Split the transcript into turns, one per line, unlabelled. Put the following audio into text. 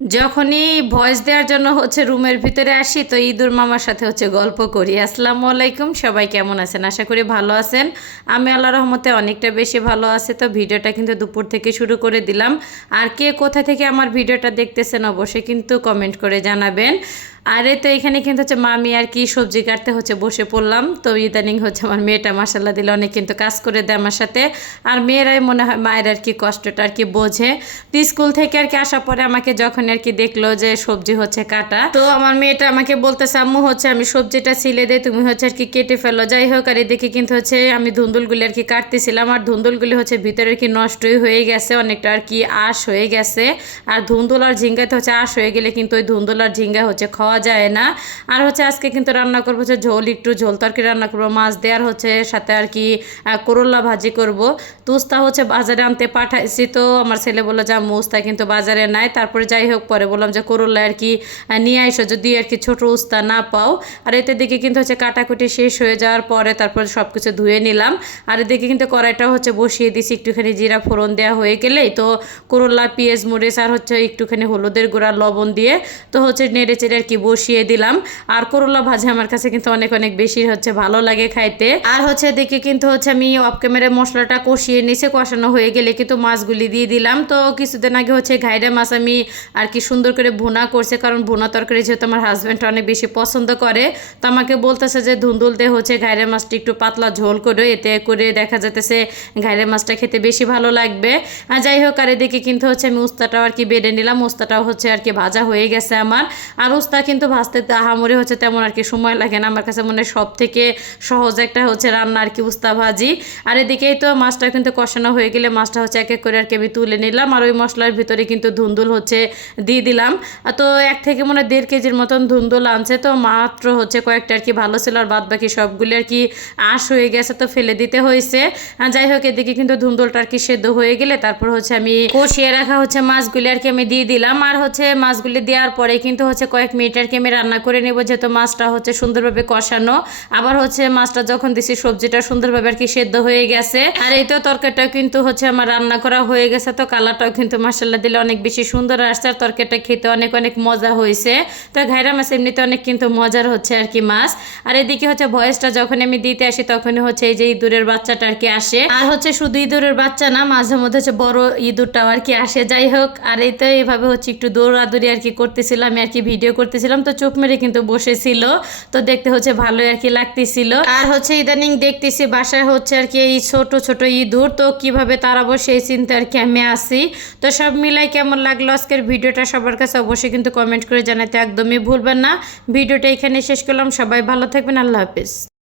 যখনই ভয়েস দেওয়ার জন্য হচ্ছে রুমের ভিতরে আসি, তো ইঁদুর মামার সাথে হচ্ছে গল্প করি। আসসালামু আলাইকুম, সবাই কেমন আছেন? আশা করি ভালো আছেন। আমি আল্লাহ রহমতে অনেকটা বেশি ভালো আছে, তো ভিডিওটা কিন্তু দুপুর থেকে শুরু করে দিলাম। আর কে কোথা থেকে আমার ভিডিওটা দেখতেছেন অবশ্যই কিন্তু কমেন্ট করে জানাবেন। আরে তো এখানে কিন্তু হচ্ছে মামি আর কি সবজি কাটতে হচ্ছে, বসে পড়লাম। তো ইদানিং হচ্ছে আমার মেয়েটা মাসাল্লাহ দিলে অনেক কিন্তু কাজ করে দেয় আমার সাথে। আর মেয়েরাই মনে হয় মায়ের আর কি কষ্টটা আর কি বোঝে। তো স্কুল থেকে আর কি আসার পরে আমাকে যখন আর কি দেখল যে সবজি হচ্ছে কাটা, তো আমার মেয়েটা আমাকে বলতেছে, আম্মু হচ্ছে আমি সবজিটা ছিলে দেয় তুমি হচ্ছে আর কি কেটে ফেলো। যাই হোক, আর এদিকে কিন্তু হচ্ছে আমি ধুন্দুলগুলি আর কি কাটতেছিলাম। আর ধুন্দুলগুলি হচ্ছে ভিতরে আর কি নষ্টই হয়ে গেছে, অনেকটা আর কি আশ হয়ে গেছে। আর ধুন্দুল আর ঝিঙ্গাতে হচ্ছে আশ হয়ে গেলে কিন্তু ওই ধুন্দুল আর ঝিঙ্গা হচ্ছে খাওয়া যায় না। আর হচ্ছে আজকে কিন্তু রান্না করব হচ্ছে ঝোল, একটু ঝোল তরকারি রান্না করব, মাছ দেওয়ার হচ্ছে সাথে আর কি করল্লা ভাজি করব। তুস্তা হচ্ছে বাজারে আনতে পাঠাইছি তো, আমার ছেলে বলল, যা মুস্তা কিন্তু বাজারে নাই। তারপরে যাই হোক, পরে বললাম যে করল্লা আর কি নিয়ে আইসো যদি আর কি ছোটো উস্তা না পাও। আর এতে দিকে কিন্তু হচ্ছে কাটাকুটি শেষ হয়ে যাওয়ার পরে তারপরে সব কিছু ধুয়ে নিলাম। আর এদিকে কিন্তু কড়াইটা হচ্ছে বসিয়ে দিছি, একটুখানি জিরা ফোড়ন দেওয়া হয়ে গেলেই তো করল্লা পেঁয়াজ, মরিচ আর হচ্ছে একটুখানি হলুদের গুঁড়া, লবণ দিয়ে তো হচ্ছে নেড়ে চেড়ে আর কি বসিয়ে দিলাম। আর করলা ভাজি আমার কাছে কিন্তু অনেক অনেক বেশি হচ্ছে, ভালো লাগে খাইতে। আর হচ্ছে এদিকে কিন্তু হচ্ছে আমি অফ ক্যামেরায় মশলাটা কষিয়ে নিচে কষানো হয়ে গেলে কিন্তু মাছগুলি দিয়ে দিলাম। তো কিছুদিন আগে হচ্ছে ঘাইরা মাছ আমি আর কি সুন্দর করে ভুনা করছে, কারণ ভুনা তরকারি যেহেতু আমার হাজব্যান্ড অনেক বেশি পছন্দ করে, তো আমাকে বলতেছে যে, ধুন্দুল দিয়ে হচ্ছে ঘাইরা মাছটা একটু পাতলা ঝোল করে, এতে করে দেখা যেতেছে ঘাইরা মাছটা খেতে বেশি ভালো লাগবে। আর যাই হোক, আর এদিকে কিন্তু হচ্ছে আমি উস্তাটাও আর কি বেড়ে নিলাম উস্তাটাও হচ্ছে আর কি ভাজা হয়ে গেছে আমার। আর উস্তা কিন্তু ভাজতে আহামরি হচ্ছে তেমন আর কি সময় লাগে না। আমার কাছে মনে হয় সব থেকে সহজ একটা হচ্ছে রান্না আর কি উস্তা ভাজি। আর এদিকেই তো মাছটা কিন্তু কষানো হয়ে গেলে মাছটা হচ্ছে এক এক করে আর কি আমি তুলে নিলাম। আর ওই মশলার ভিতরে কিন্তু ধুন্দুল হচ্ছে দিয়ে দিলাম। তো এক থেকে মনে হয় দেড় কেজির মতন ধুন্দুল আনছে। তো মাত্র হচ্ছে কয়েকটা আর কি ভালো ছিল আর বাদ বাকি সবগুলি আর কি আশ হয়ে গেছে তো ফেলে দিতে হয়েছে। যাই হোক, এদিকে কিন্তু ধুন্দুলটা আর কি সেদ্ধ হয়ে গেলে তারপর হচ্ছে আমি কষিয়ে রাখা হচ্ছে মাছগুলি আর কি আমি দিয়ে দিলাম। আর হচ্ছে মাছগুলি দেওয়ার পরে কিন্তু হচ্ছে কয়েক মিনিট আর কি আমি রান্না করে নেব, যেহেতু মাছটা হচ্ছে সুন্দরভাবে কষানো। আবার হচ্ছে মাছটা যখন দিছি, সবজিটা সুন্দরভাবে আর কি সেদ্ধ হয়ে গেছে। আর এই তো তরকারিটা কিন্তু হচ্ছে আমার রান্না করা হয়ে গেছে, তো কালারটাও কিন্তু মাসাল্লা দিলে অনেক বেশি সুন্দর আসছে। আর তরকারিটা খেতে অনেক অনেক মজা হয়েছে। তো ঘাইরা মাছ এমনিতে অনেক কিন্তু মজার হচ্ছে আর কি মাছ। আর এদিকে হচ্ছে ভয়েসটা যখন আমি দিতে আসি, তখনই হচ্ছে এই যে ইঁদুরের বাচ্চাটা আর কি আসে। আর হচ্ছে শুধু ইঁদুরের বাচ্চা না, মাঝে মধ্যে হচ্ছে বড় ইঁদুরটাও আর কি আসে। যাই হোক, আর এই তো এইভাবে হচ্ছে একটু দৌড়াদৌড়ি আর কি করতেছিলাম আর কি ভিডিও করতেছিলাম। তো চোখ মেরে কিন্তু বসেছিল। তো দেখতে হচ্ছে ভালোই আর কি লাগতেছিল। আর হচ্ছে ইদানিং দেখতেছি বাসায় হচ্ছে আর কি এই ছোট ছোট ইঁদুর। তো কীভাবে তারাবো সেই চিন্তা আর কি আমি আসি তো সব মিলাই কেমন লাগল আজকের ভিডিওটা সবার কাছে অবশ্যই কিন্তু কমেন্ট করে জানাতে একদমই ভুলবেন না। ভিডিওটা এখানে শেষ করলাম। সবাই ভালো থাকবেন। আল্লাহ হাফিজ।